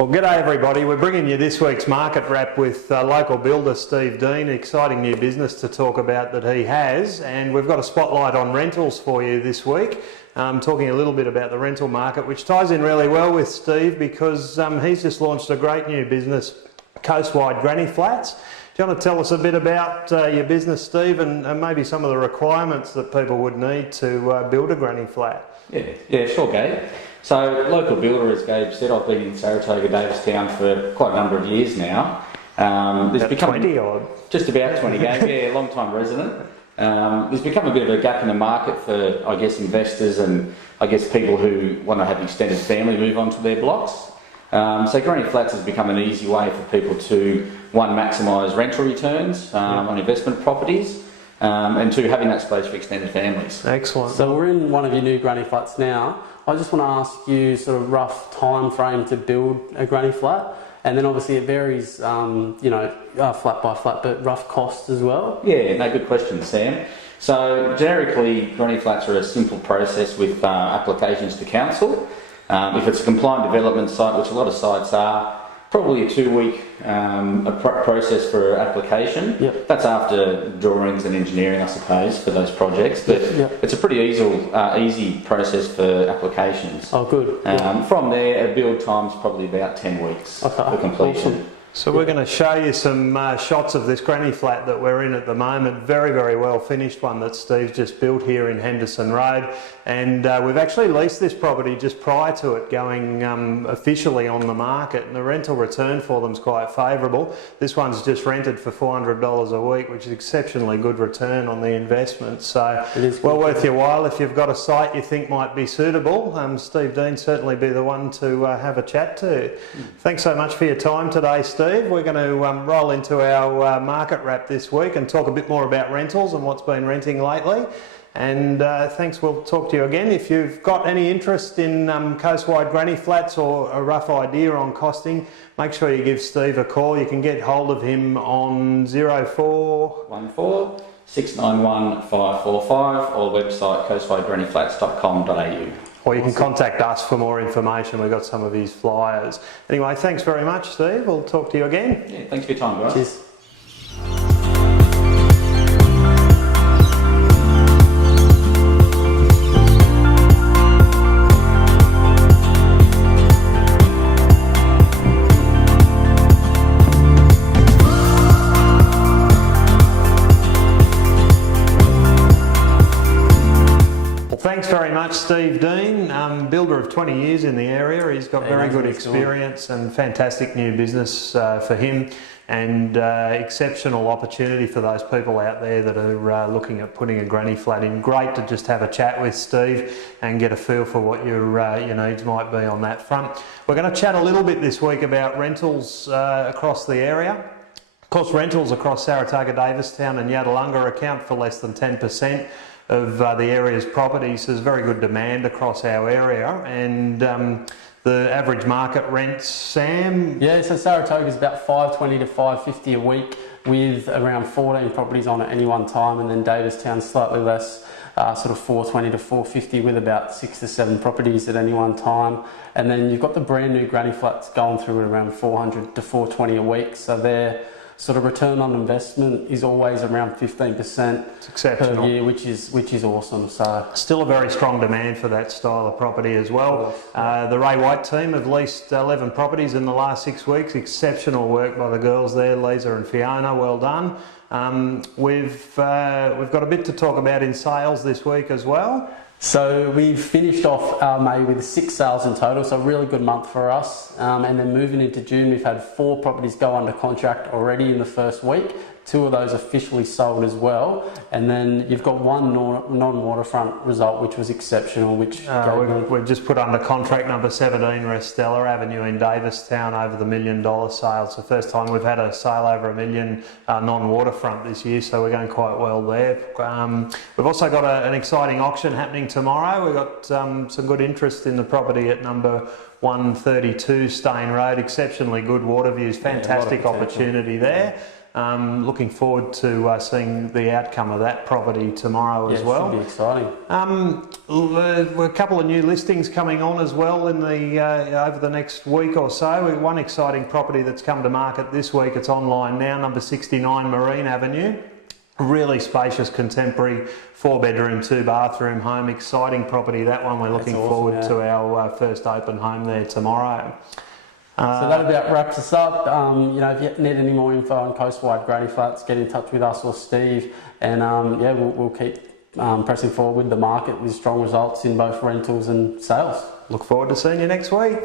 Well, g'day everybody. We're bringing you this week's market wrap with local builder Steve Dean. Exciting new business to talk about that he has, and we've got a spotlight on rentals for you this week. Talking a little bit about the rental market, which ties in really well with Steve because he's just launched a great new business, Coastwide Grannyflats. Do you want to tell us a bit about your business, Steve, and maybe some of the requirements that people would need to build a granny flat? Yeah, sure, Gabe. So, local builder, as Gabe said, I've been in Saratoga, Davistown for quite a number of years now. There's become 20 odd. Just about 20, Gabe, yeah, long time resident. There's become a bit of a gap in the market for, I guess, investors and, I guess, people who want to have extended family move onto their blocks. So granny flats has become an easy way for people to, one, maximise rental returns on investment properties, and two, having that space for extended families. Excellent. So we're in one of your new granny flats now. I just want to ask you sort of rough time frame to build a granny flat, and then obviously it varies, flat by flat, but rough costs as well. Yeah, no, good question, Sam. So generically, granny flats are a simple process with applications to council. If it's a compliant development site, which a lot of sites are, probably a 2-week process for application. Yep. That's after drawings and engineering, I suppose, for those projects. But it's a pretty easy process for applications. Oh, good. From there, a build time's probably about 10 weeks for completion. Awesome. So we're going to show you some shots of this granny flat that we're in at the moment. Very, very well finished one that Steve's just built here in Henderson Road. And we've actually leased this property just prior to it going officially on the market. And the rental return for them is quite favourable. This one's just rented for $400 a week, which is exceptionally good return on the investment. So it is well worth your while if you've got a site you think might be suitable. Steve Dean certainly be the one to have a chat to. Thanks so much for your time today, Steve. We're going to roll into our market wrap this week and talk a bit more about rentals and what's been renting lately. And thanks, we'll talk to you again. If you've got any interest in Coastwide Grannyflats or a rough idea on costing, make sure you give Steve a call. You can get hold of him on 0414 691 545 or website coastwidegrannyflats.com.au. Or you can contact us for more information. We've got some of his flyers. Anyway, thanks very much, Steve. We'll talk to you again. Yeah, thanks for your time, guys. Cheers. Thanks very much, Steve Dean, builder of 20 years in the area. He's got very good experience and fantastic new business for him, and exceptional opportunity for those people out there that are looking at putting a granny flat in. Great to just have a chat with Steve and get a feel for what your needs might be on that front. We're going to chat a little bit this week about rentals across the area. Of course, rentals across Saratoga, Davistown and Yadalunga account for less than 10% of the area's properties. There's very good demand across our area, and the average market rents, Sam? Yeah, so Saratoga is about $520 to $550 a week, with around 14 properties on at any one time, and then Davistown slightly less, sort of $420 to $450 with about 6 to 7 properties at any one time. And then you've got the brand new granny flats going through at around $400 to $420 a week, so they're sort of return on investment is always around 15% per year, which is awesome. So still a very strong demand for that style of property as well. The Ray White team have leased 11 properties in the last 6 weeks. Exceptional work by the girls there, Lisa and Fiona. Well done. We've got a bit to talk about in sales this week as well. So we've finished off our May with 6 sales in total, so a really good month for us. And then moving into June, we've had 4 properties go under contract already in the first week. 2 of those officially sold as well. And then you've got 1 non-waterfront result, which was exceptional. Which we've just put under contract number 17 Restella Avenue in Davistown over the $1 million sale. It's the first time we've had a sale over $1 million non-waterfront this year, so we're going quite well there. We've also got an exciting auction happening tomorrow. We've got some good interest in the property at number 132 Stain Road. Exceptionally good water views, fantastic opportunity there. Looking forward to seeing the outcome of that property tomorrow as well. Should be exciting. A couple of new listings coming on as well in the over the next week or so. One exciting property that's come to market this week. It's online now, number 69 Marine Avenue. Really spacious, contemporary, 4-bedroom, 2-bathroom home. Exciting property, that one. We're looking forward to our first open home there tomorrow. So that about wraps us up. If you need any more info on Coastwide Grannyflats, get in touch with us or Steve, and we'll keep pressing forward with the market with strong results in both rentals and sales. Look forward to seeing you next week.